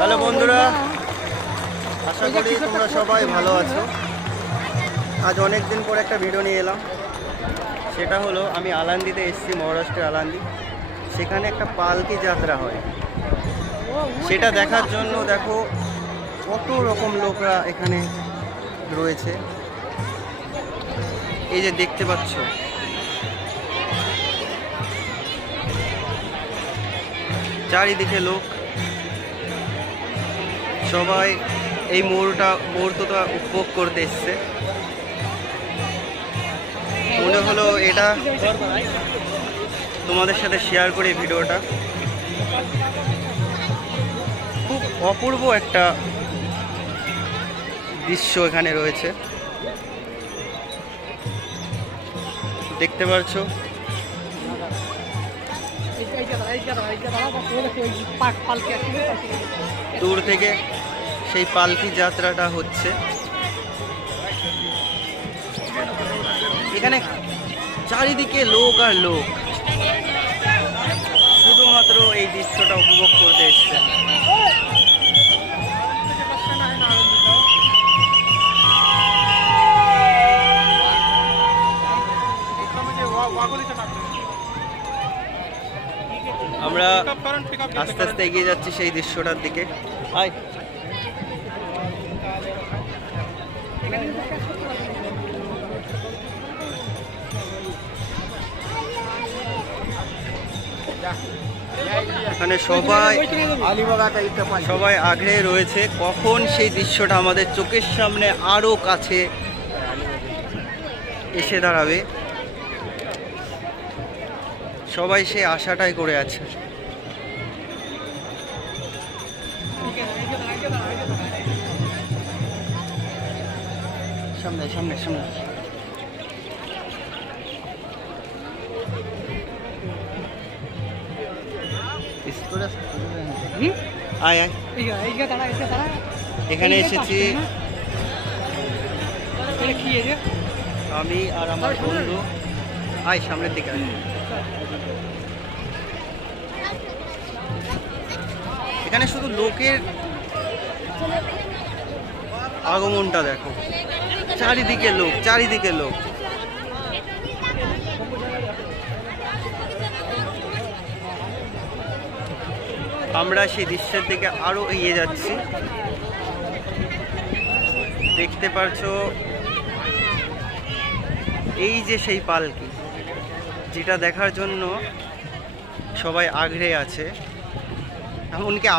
Hello বন্ধুরা, আশা করি তোমরা সবাই ভালো আছো। আজ অনেক দিন পর একটা ভিডিও নিয়ে এলাম। সেটা হলো আমি আলান্দিতে এসেছি, মহারাষ্ট্রের আলান্দি। সেখানে একটা পালকি যাত্রা হয়, সেটা দেখার জন্য দেখো কত রকম লোকরা এখানে রয়েছে। এই যে দেখতে পাচ্ছ, চারিদিকে লোক, সবাই এই মুহূর্তটা উপভোগ করতে এসছে। মনে হলো এটা তোমাদের সাথে শেয়ার করি ভিডিওটা। খুব অপূর্ব একটা দৃশ্য এখানে রয়েছে, দেখতে পাচ্ছ। দূর থেকে সেই পালকি যাত্রাটা হচ্ছে। এখানে চারিদিকে লোক আর লোক, শুধুমাত্র এই দৃশ্যটা উপভোগ করতে এসছে। আমরা আস্তে আস্তে এগিয়ে যাচ্ছি সেই দৃশ্যটার দিকে। এখানে সবাই আগ্রহে রয়েছে কখন সেই দৃশ্যটা আমাদের চোখের সামনে আরো কাছে এসে দাঁড়াবে। সবাই সেই আশাটাই করে আছে। সামনে সামনে সামনে এখানে এসেছি আমি আর আমার বন্ধু। আয় সামনের দিকে। এখানে শুধু লোকের আগমনটা দেখো, চারিদিকে লোক, চারিদিকে লোক। আমরা সেই দৃশ্যের দিকে আরো এগিয়ে যাচ্ছি। দেখতে পারছো এই যে সেই পালকি, যেটা দেখার জন্য সবাই আগ্রহে আছে। এমনকি আমি